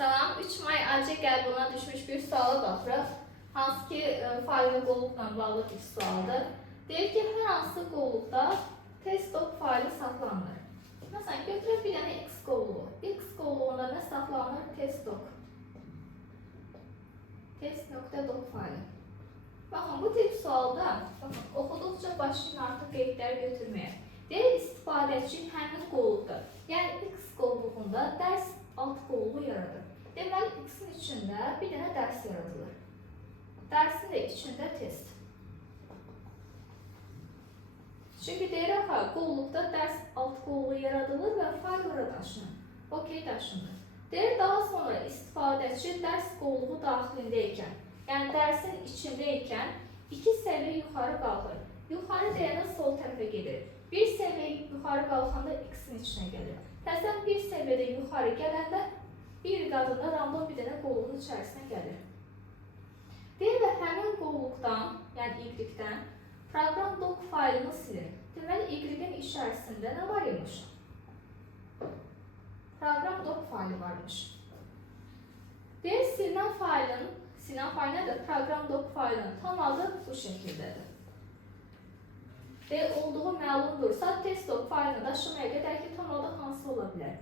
Salam, 3 may AC qəbuluna düşmüş bir suala baxırıq. Hansı ki, fayl və qovluqla bağlı bir sualdır. Deyir ki, hər hansı qovluqda test.doc faylı saxlanılır. Məsələn, götürək bir dənə X qovluğu. X qovluğunda nə saxlanılır? Test.doc. Test.doc faylı. Baxın, bu tip sualda oxuduqca başlayın artıq qeydləri götürməyə. Deyir, istifadəçi həmin qovluqda, yəni X qovluğunda dərs alt qovluğu yaradır. Deməli, X-in içində bir dənə dərs yaradılır. Dərsin də içində test. Çünki deyir, qovluqda dərs alt qovluğu yaradılır və fayl ora daşınır. Okey daşınır. Deyir, daha sonra istifadəçi dərs qovluğu daxilindəykən, yəni dərsin içindəykən 2 səviyyə yuxarı qalxır. Yuxarı deyəndə sol tərəfə gedir. Bir səviyyə yuxarı qalxanda X-in içinə gəlir. Təzən bir səviyyədə yuxarı gələndə bir qadında random bir dənə qovluğun içərisinə gəlir. Deyir və həmin qovluqdan, yəni Y-dən program doc faylını silir. Deməli, Y-in içərisində nə var imiş? Program doc faylı varmış. Deyir, silinən faylın nədir? Program doc faylının tam adı bu şəkildədir. Deyir, olduğu məlumdursa, test.doc faylını daşımaya qədər ki, tam adı hansı ola bilər?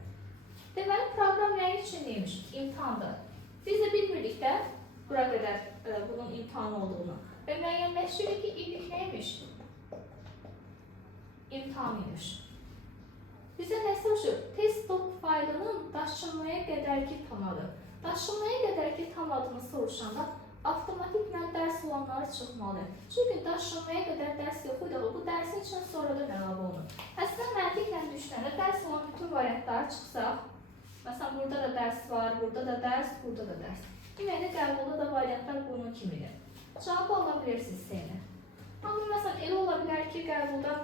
Deməli, proqram nəyin üçün neymiş? İmtahandır. Biz də bilmirdik də bura qədər bunun imtihan olduğunu. Və müəyyənləşdiririk ki, ilk neymiş? İmtihan imiş. Bizə nə soruşur? Test.doc faylının daşınmaya qədərki tam adı. Daşınmaya qədərki tam adını soruşanda avtomatiklə dərs olanları çıxmalı. Çünki daşınmaya qədər dərs yox idi, bu dərsin üçün sonradan əlavə olunur. Əslində məntiqlə düşünəndə dərs olan bütün variantları çıxsaq, məsələn, burada da dərs var, burada da dərs, burada da dərs. Deməli, qəbulda da variantlar bunun kimidir. Cavabı ala bilirsiniz seyini. Amma məsələn, elə ola bilər ki, qəbulda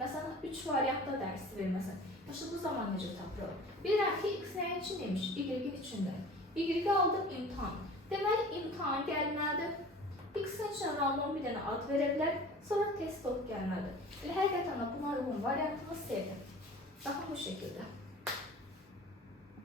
məsələn, 3 variantda dərsi verməsən. Başa bu zaman necə tapırıq? Bilirəm ki, X nəyin üçün demiş? Y-in içində. Y-i aldım imtihan. Deməli, imtihan gəlməlidir. X-in üçün random bir dənə ad verə bilər, sonra test.doc gəlməlidir. Elə həqiqətən buna uyğun variantımız C-dir. Baxın bu şəkildə.